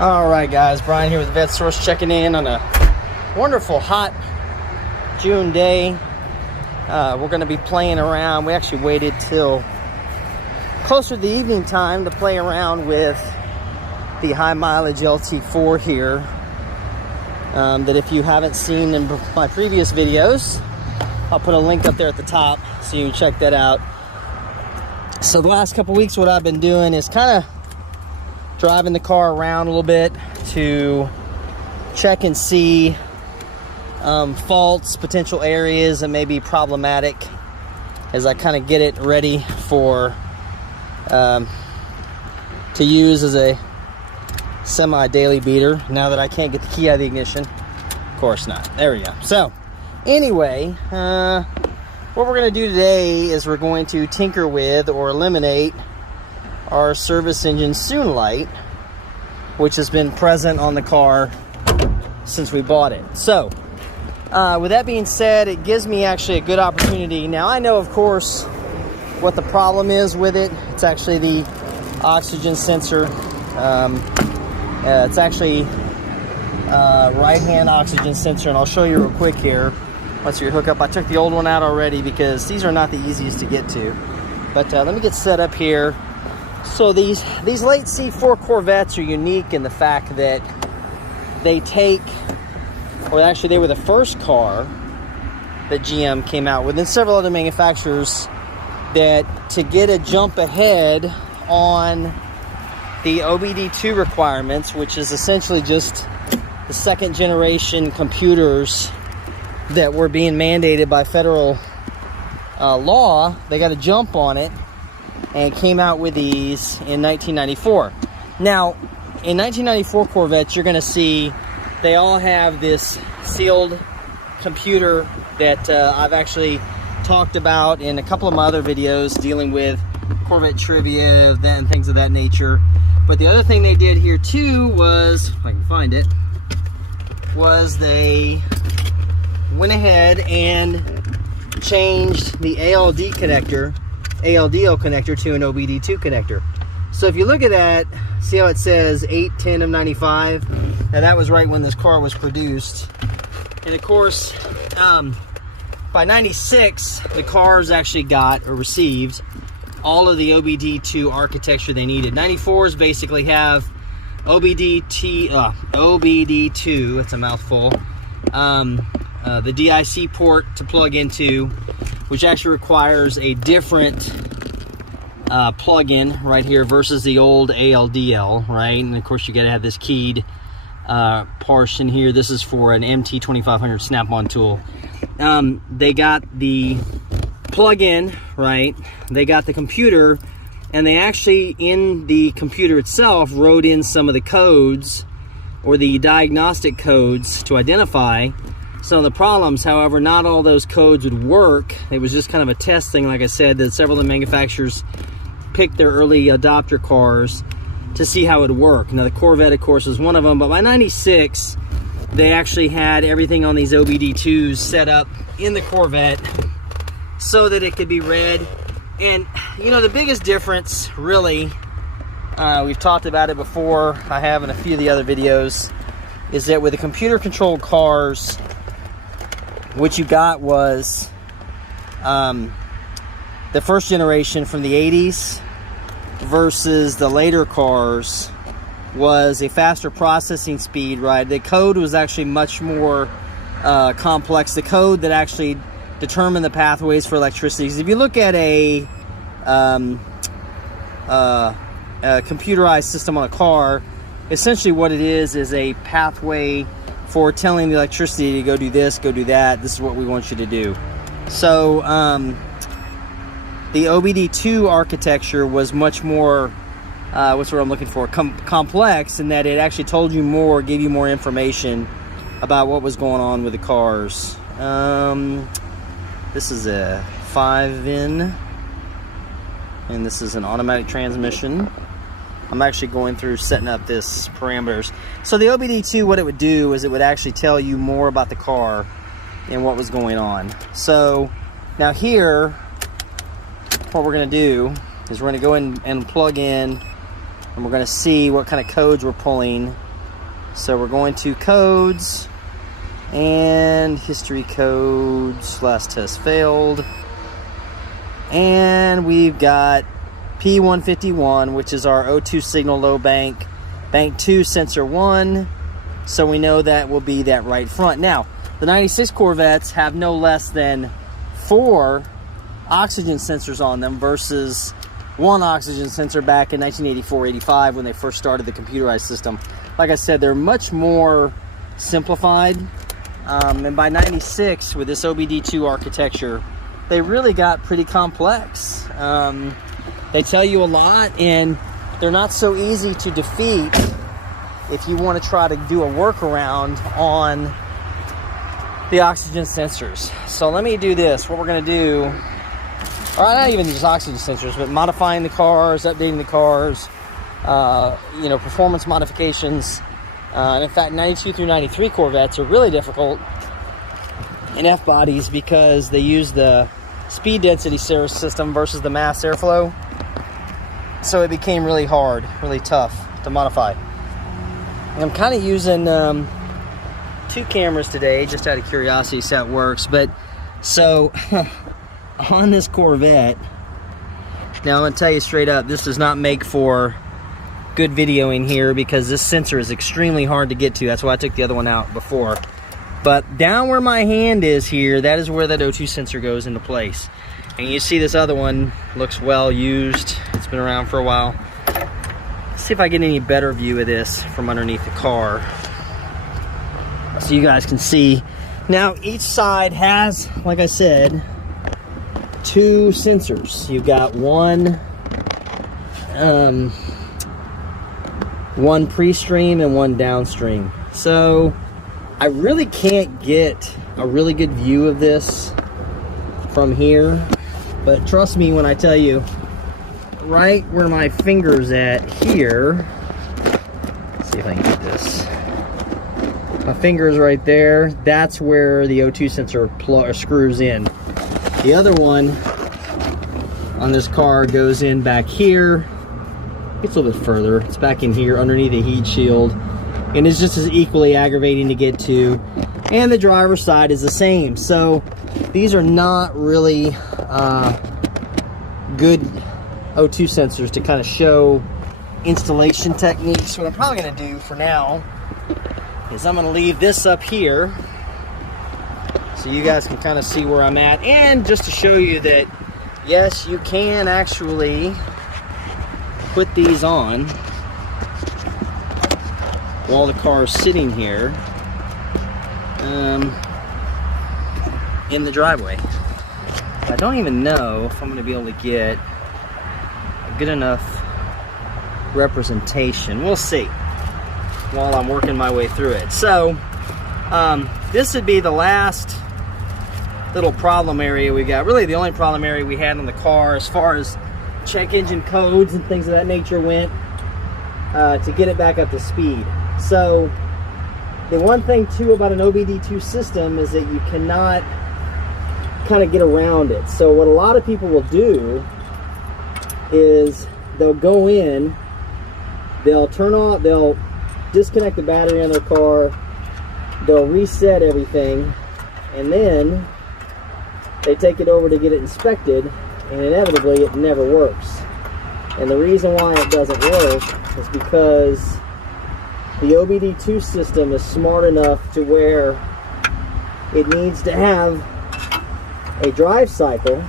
All right, guys, Brian here with VetteSource, checking in on a wonderful hot June day. We're going to be playing around. We actually waited till closer to the evening time to play around with the high mileage LT4 here. That if you haven't seen in my previous videos, I'll put a link up there at the top so you can check that out. So the last couple weeks, what I've been doing is kind of driving the car around a little bit to check and see faults, potential areas that may be problematic as I kind of get it ready for to use as a semi-daily beater now that I can't get the key out of the ignition. Of course not. There we go. So anyway, what we're going to do today is we're going to tinker with or eliminate our service engine soon light, which has been present on the car since we bought it. So with that being said, it gives me actually a good opportunity. Now I know, of course, what the problem is with it. It's actually the oxygen sensor. It's actually right-hand oxygen sensor, and I'll show you real quick here. Once you hook up, I took the old one out already because these are not the easiest to get to. But let me get set up here. So these late C4 Corvettes are unique in the fact that they take, or actually they were the first car that GM came out with, and several other manufacturers, that to get a jump ahead on the OBDII requirements, which is essentially just the second generation computers that were being mandated by federal law, they got a jump on it and came out with these in 1994. Now, in 1994 Corvettes, you're going to see they all have this sealed computer that I've actually talked about in a couple of my other videos dealing with Corvette trivia and things of that nature. But the other thing they did here too was, if I can find it, was they went ahead and changed the ALDO connector to an OBDII connector. So if you look at that, see how it says 8/10 of 95? Now that was right when this car was produced. And of course, by 96, the cars actually got or received all of the OBDII architecture they needed. 94s basically have OBDII, that's a mouthful, the DIC port to plug into, which actually requires a different plug-in right here versus the old ALDL, right? And of course you got to have this keyed portion here. This is for an MT2500 snap-on tool. They got the plug-in, right? They got the computer, and they actually, in the computer itself, wrote in some of the codes or the diagnostic codes to identify some of the problems. However, not all those codes would work. It was just kind of a test thing, like I said, that several of the manufacturers picked their early adopter cars to see how it would work. Now, the Corvette, of course, is one of them, but by 96, they actually had everything on these OBDIIs set up in the Corvette so that it could be read. And, you know, the biggest difference, really, we've talked about it before, I have in a few of the other videos, is that with the computer-controlled cars, what you got was the first generation from the 80s versus the later cars was a faster processing speed, right? The code was actually much more complex. The code that actually determined the pathways for electricity. If you look at a computerized system on a car, essentially what it is a pathway for telling the electricity to go do this, go do that. This is what we want you to do. So the OBDII architecture was much more, what's the word I'm looking for, complex, in that it actually told you more, gave you more information about what was going on with the cars. This is a 5-in, and this is an automatic transmission. I'm actually going through setting up this parameters. So the OBDII, what it would do is it would actually tell you more about the car and what was going on. So now here, what we're going to do is we're going to go in and plug in, and we're going to see what kind of codes we're pulling So we're going to codes and history codes, last test failed. And we've got P151, which is our O2 signal low bank, bank 2 sensor 1. So we know that will be that right front. Now, the 96 Corvettes have no less than 4 oxygen sensors on them versus 1 oxygen sensor back in 1984-85 when they first started the computerized system. Like I said, they're much more simplified. And by 96, with this OBDII architecture, they really got pretty complex. They tell you a lot, and they're not so easy to defeat if you want to try to do a workaround on the oxygen sensors. So let me do this. What we're going to do, or not even just oxygen sensors, but modifying the cars, updating the cars, you know, performance modifications. And in fact, 92 through 93 Corvettes are really difficult in F-bodies because they use the speed density system versus the mass airflow. So it became really hard, really tough to modify. And I'm kind of using 2 cameras today, just out of curiosity, see how it works. But so on this Corvette, now I'm going to tell you straight up, this does not make for good videoing here because this sensor is extremely hard to get to. That's why I took the other one out before. But down where my hand is here, that is where that O2 sensor goes into place. And you see this other one looks well used. It's been around for a while. Let's see if I get any better view of this from underneath the car, so you guys can see. Now each side has, like I said, 2 sensors. You've got one pre-stream and one downstream. So I really can't get a really good view of this from here, but trust me when I tell you, right where my finger's at here, let's see if I can get this. My finger's right there. That's where the O2 sensor screws in. The other one on this car goes in back here. It's a little bit further. It's back in here underneath the heat shield. And it's just as equally aggravating to get to. And the driver's side is the same. So these are not really good O2 sensors to kind of show installation techniques. What I'm probably going to do for now is I'm going to leave this up here so you guys can kind of see where I'm at, and just to show you that yes, you can actually put these on while the car is sitting here in the driveway. I don't even know if I'm going to be able to get a good enough representation. We'll see while I'm working my way through it. So this would be the last little problem area we got. Really the only problem area we had on the car as far as check engine codes and things of that nature went, to get it back up to speed. So the one thing too about an OBDII system is that you cannot kind of get around it. So what a lot of people will do is they'll go in, they'll turn off, they'll disconnect the battery on their car, they'll reset everything, and then they take it over to get it inspected, and inevitably it never works. And the reason why it doesn't work is because the OBDII system is smart enough to where it needs to have a drive cycle,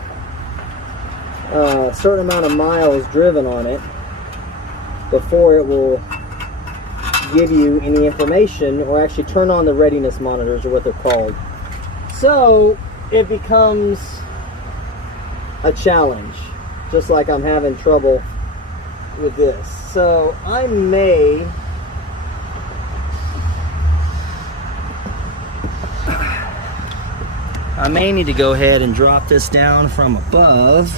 a certain amount of miles driven on it before it will give you any information or actually turn on the readiness monitors, or what they're called. So it becomes a challenge, just like I'm having trouble with this. So I may need to go ahead and drop this down from above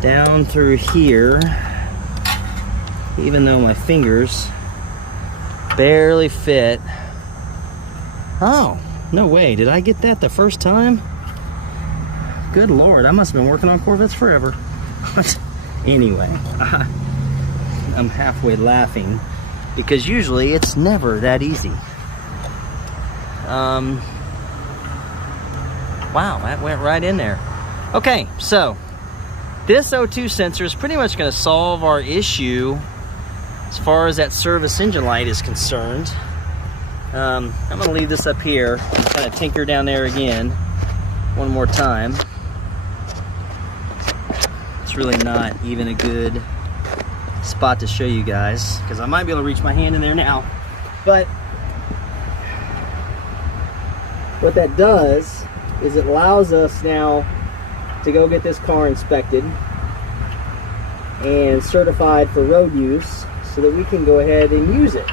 down through here, even though my fingers barely fit. Oh, no way, did I get that the first time? Good Lord, I must have been working on Corvettes forever. Anyway, I'm halfway laughing because usually it's never that easy. Wow, that went right in there. Okay, so this O2 sensor is pretty much going to solve our issue as far as that service engine light is concerned. I'm going to leave this up here, kind of tinker down there again one more time. It's really not even a good spot to show you guys, because I might be able to reach my hand in there now. But what that does is it allows us now to go get this car inspected and certified for road use so that we can go ahead and use it.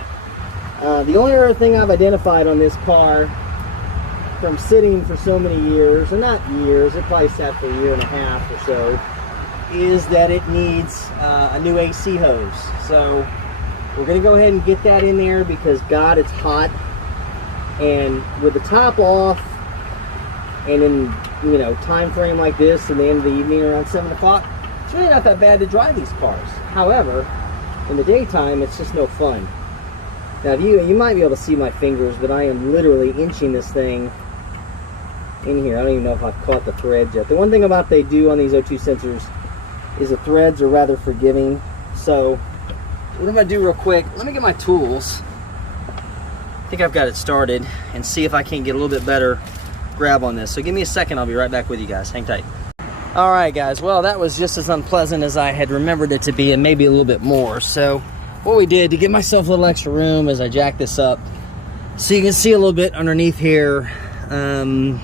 The only other thing I've identified on this car from sitting for so many years, or not years, it probably sat for a year and a half or so, is that it needs a new AC hose. So we're going to go ahead and get that in there, because God, it's hot. And with the top off, and in, you know, time frame like this in the end of the evening around 7 o'clock, it's really not that bad to drive these cars. However, in the daytime, it's just no fun. Now, you might be able to see my fingers, but I am literally inching this thing in here. I don't even know if I've caught the threads yet. The one thing about they do on these O2 sensors is the threads are rather forgiving. So what I'm going to do real quick, let me get my tools. I think I've got it started, and see if I can get a little bit better grab on this. So give me a second, I'll be right back with you guys. Hang tight. All right, guys. Well, that was just as unpleasant as I had remembered it to be, and maybe a little bit more. So what we did to give myself a little extra room is I jacked this up so you can see a little bit underneath here. And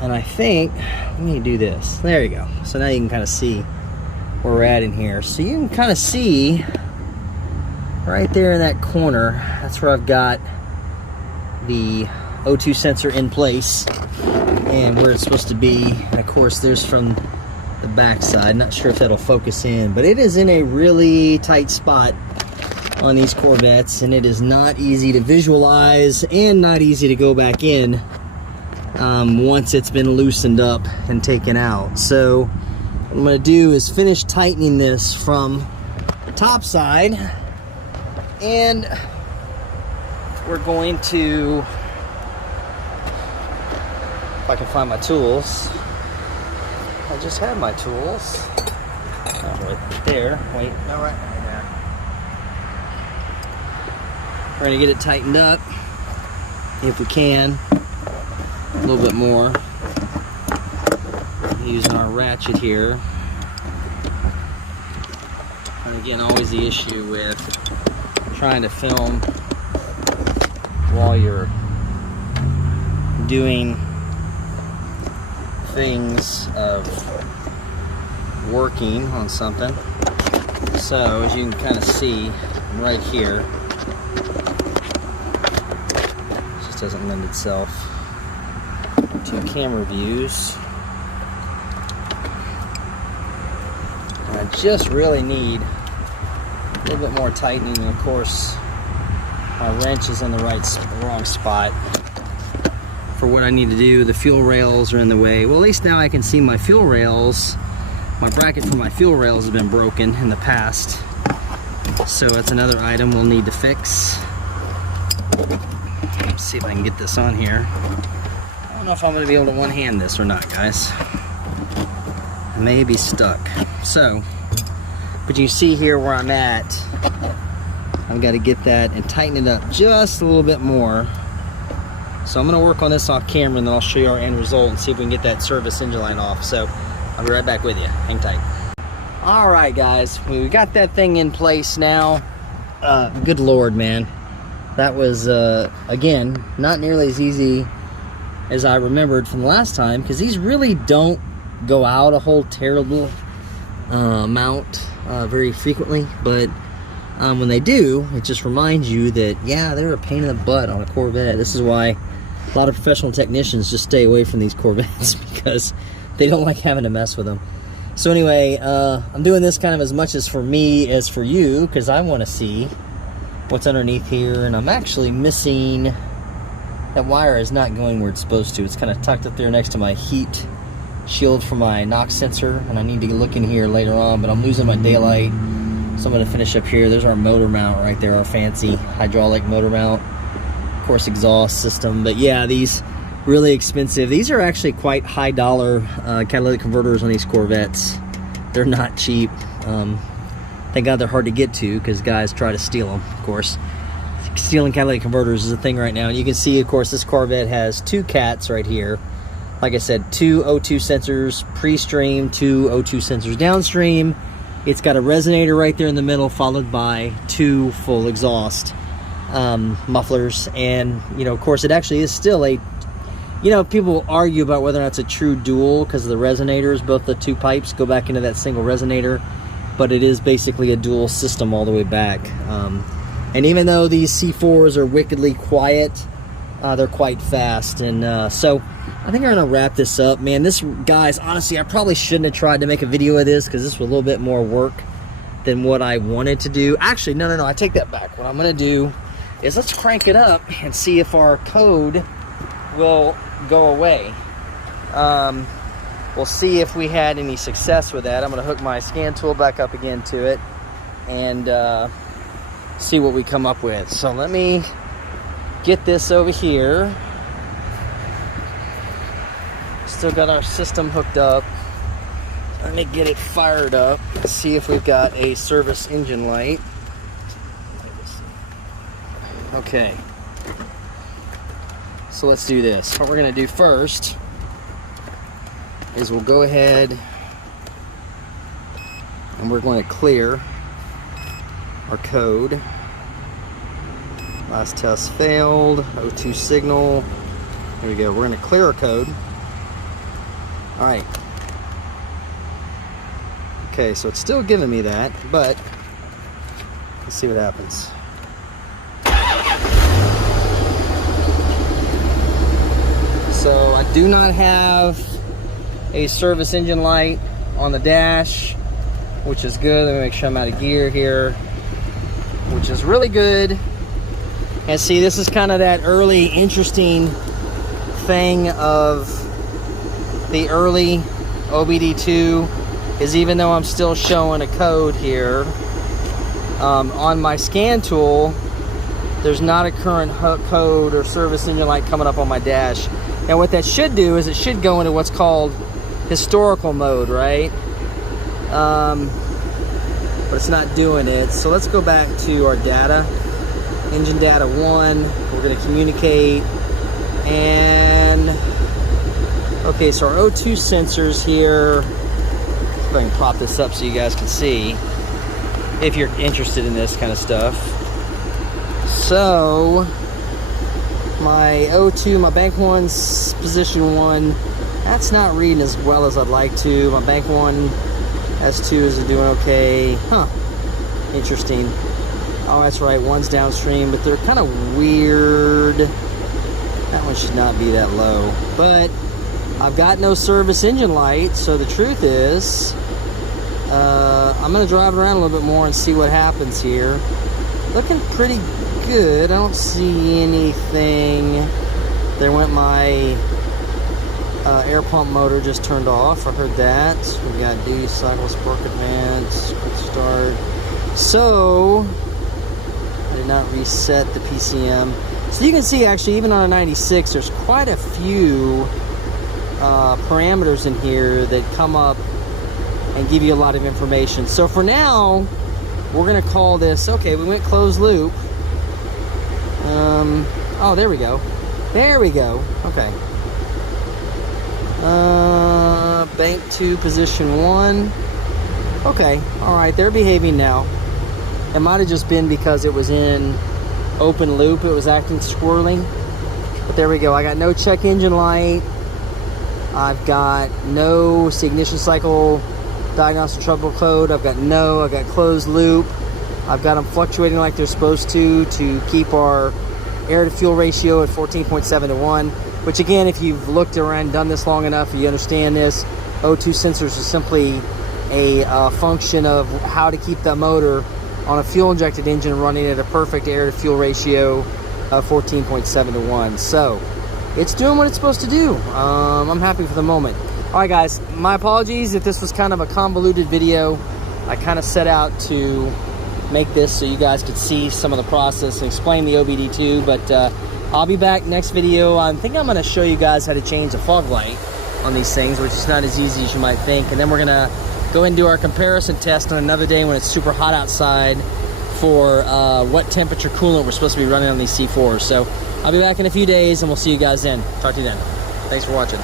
I think, let me do this. There you go. So now you can kind of see where we're at in here. So you can kind of see right there in that corner, that's where I've got the O2 sensor in place and where it's supposed to be. And of course, there's from the back side. Not sure if that'll focus in, but it is in a really tight spot on these Corvettes, and it is not easy to visualize and not easy to go back in once it's been loosened up and taken out. So what I'm going to do is finish tightening this from the top side, and we're going to, if I can find my tools, I just had my tools. Oh, right there. Wait, no, right there. We're going to get it tightened up, if we can, a little bit more. Using our ratchet here. And again, always the issue with trying to film while you're doing things of working on something. So as you can kind of see right here, it just doesn't lend itself to camera views. And I just really need a little bit more tightening, and of course my wrench is in the wrong spot for what I need to do. The fuel rails are in the way. Well, at least now I can see my fuel rails. My bracket for my fuel rails has been broken in the past, so that's another item we'll need to fix. Let's see if I can get this on here. I don't know if I'm going to be able to one-hand this or not, guys. I may be stuck. So, but you see here where I'm at, I've got to get that and tighten it up just a little bit more. So I'm going to work on this off camera, and then I'll show you our end result and see if we can get that service engine light off. So I'll be right back with you. Hang tight. All right, guys, we got that thing in place now. Good Lord, man. That was, again, not nearly as easy as I remembered from the last time, because these really don't go out a whole terrible amount very frequently, but when they do, it just reminds you that, yeah, they're a pain in the butt on a Corvette. This is why a lot of professional technicians just stay away from these Corvettes, because they don't like having to mess with them. So anyway, I'm doing this kind of as much as for me as for you, because I want to see what's underneath here, and I'm actually missing, that wire is not going where it's supposed to. It's kind of tucked up there next to my heat shield for my NOx sensor, and I need to look in here later on, but I'm losing my daylight. So I'm going to finish up here. There's our motor mount right there, our fancy hydraulic motor mount. Of course, exhaust system. But yeah, these really expensive. These are actually quite high dollar catalytic converters on these Corvettes. They're not cheap. Thank God they're hard to get to because guys try to steal them, of course. Stealing catalytic converters is a thing right now. And you can see, of course, this Corvette has 2 cats right here. Like I said, 2 O2 sensors pre-stream, 2 O2 sensors downstream. It's got a resonator right there in the middle, followed by 2 full exhaust mufflers. And, you know, of course, it actually is still a, you know, people argue about whether or not it's a true dual because of the resonators. Both the 2 pipes go back into that single resonator, but it is basically a dual system all the way back. And even though these C4s are wickedly quiet, they're quite fast. And so I think I'm gonna wrap this up, man. This, guys, honestly, I probably shouldn't have tried to make a video of this because this was a little bit more work than what I wanted to do. Actually, no, I take that back. What I'm gonna do is let's crank it up and see if our code will go away. We'll see if we had any success with that. I'm gonna hook my scan tool back up again to it and see what we come up with. So let me get this over here. Still got our system hooked up. Let me get it fired up. See if we've got a service engine light. Okay. So let's do this. What we're gonna do first is we'll go ahead and we're going to clear our code. Last test failed. O2 signal. There we go. We're going to clear our code. All right. Okay, so it's still giving me that, but let's see what happens. So I do not have a service engine light on the dash, which is good. Let me make sure I'm out of gear here, which is really good. And see, this is kind of that early interesting thing of the early OBDII is even though I'm still showing a code here on my scan tool, there's not a current code or service engine light coming up on my dash. And what that should do is it should go into what's called historical mode, right? But it's not doing it. So let's go back to our data. Engine data 1. We're going to communicate. And okay, so our O2 sensors here. Let's go ahead and prop this up so you guys can see if you're interested in this kind of stuff. So my O2, my bank 1's position 1, that's not reading as well as I'd like to. My bank 1 S2 is doing okay. Huh, interesting. Oh, that's right, 1's downstream, but they're kind of weird. That one should not be that low. But I've got no service engine light, so the truth is I'm gonna drive it around a little bit more and see what happens here. Looking pretty good. I don't see anything. There went my air pump motor just turned off. I heard that. We got D cycle, spark advance, quick start. So I did not reset the PCM. So you can see actually even on a 96 there's quite a few parameters in here that come up and give you a lot of information. So for now we're gonna call this, okay, we went closed loop. Oh, there we go. There we go. Okay. Bank 2, position 1. Okay, all right, they're behaving now. It might have just been because it was in open loop, it was acting squirrely. But there we go. I got no check engine light. I've got no ignition cycle diagnostic trouble code. I've got closed loop. I've got them fluctuating like they're supposed to keep our air to fuel ratio at 14.7 to 1, which again, if you've looked around, done this long enough, you understand this. O2 sensors are simply a function of how to keep that motor on a fuel injected engine running at a perfect air to fuel ratio of 14.7 to 1. So it's doing what it's supposed to do. I'm happy for the moment. All right, guys, my apologies if this was kind of a convoluted video. I kind of set out to make this so you guys could see some of the process and explain the OBDII, but I'll be back next video. I think I'm going to show you guys how to change the fog light on these things, which is not as easy as you might think. And then we're going to go and do our comparison test on another day when it's super hot outside for what temperature coolant we're supposed to be running on these C4s. So I'll be back in a few days and we'll see you guys then. Talk to you then. Thanks for watching.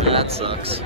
That sucks.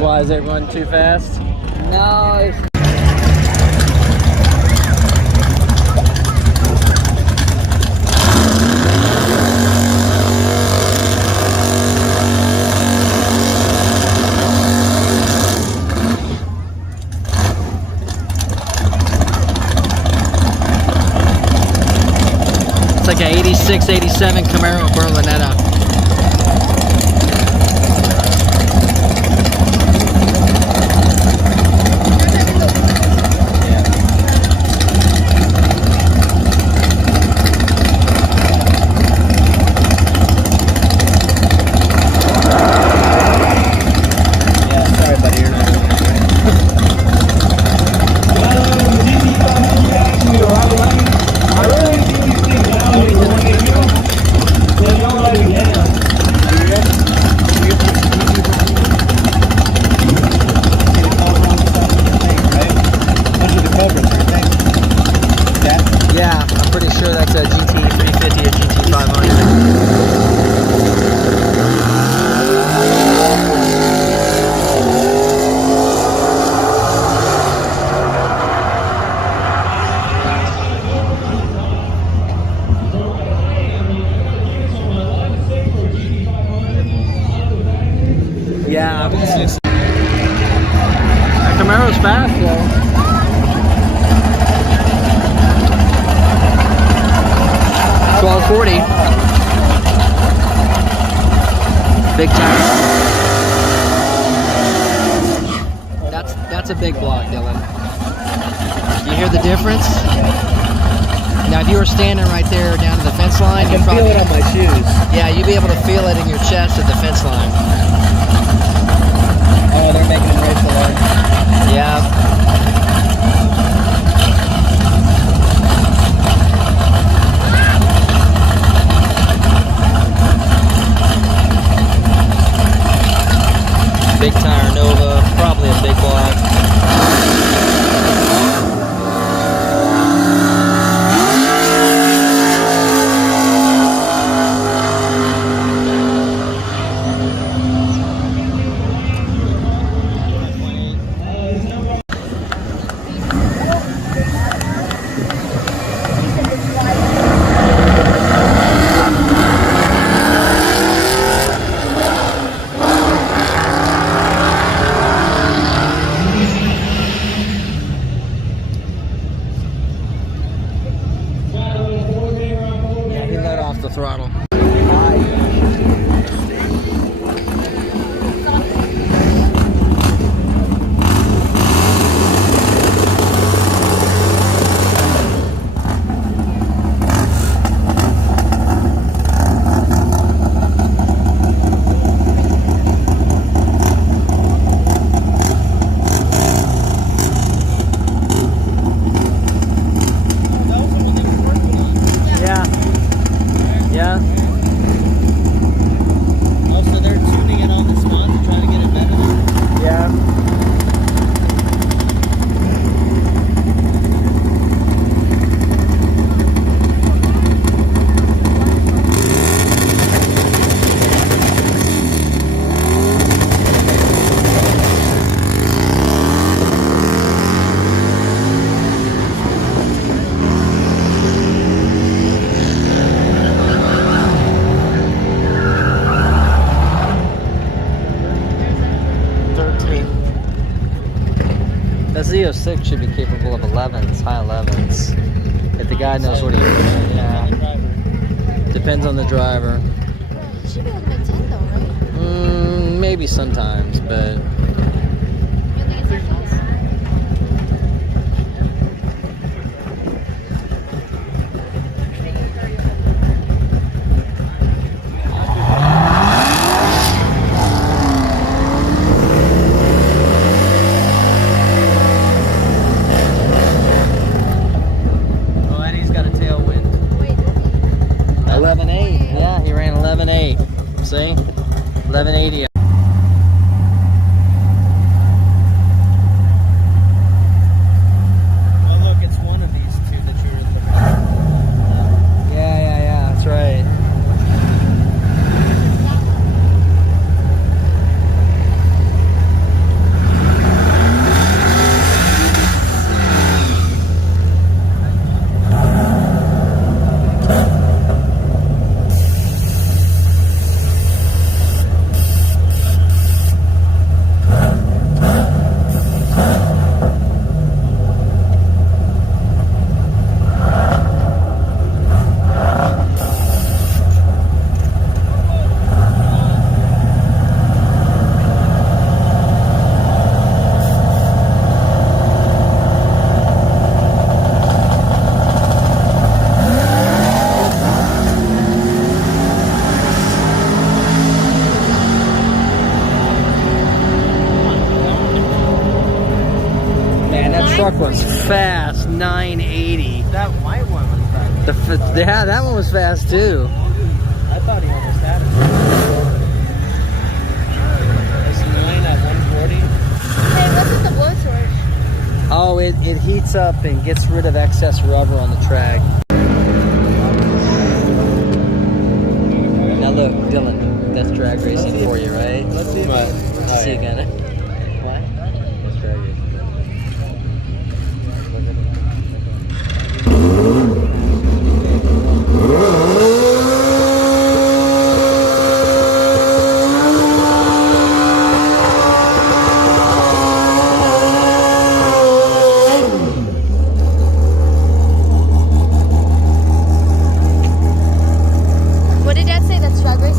Why, is it running too fast? No, it's like an 86, 87 Camaro Berlinetta. Yeah, I'm pretty Yeah. That Camaro's fast though. $12.40. Big tire. That's a big block, Dylan. You hear the difference? Now, if you were standing right there down to the fence line, you'd probably feel it on my shoes. Yeah, you'd be able to feel it in your chest at the fence line. Oh, they're making them race hard. Yeah. Big tire Nova, probably a big block. The throttle. That Z06 should be capable of 11s, high 11s. If the guy knows what he's doing, yeah. Depends on the driver. You should be able to make 10 though, right? Maybe sometimes, but... You think it's that close? Oh, and he's got a tailwind. Wait, does he? 11.8. Yeah, he ran 11.8. See? 1180. Oh, look, it's one of these two that you're looking at. Yeah, that's right. Truck was fast, 980. That white one was fast. Yeah, that one was fast too. I thought he almost had it. It's 9 at 140. Hey, what's with the blow torch? Oh, it heats up and gets rid of excess rubber on the track. Now look, Dylan, that's drag racing for you, right? Let's see what. See again. What? That's drag racing. drag race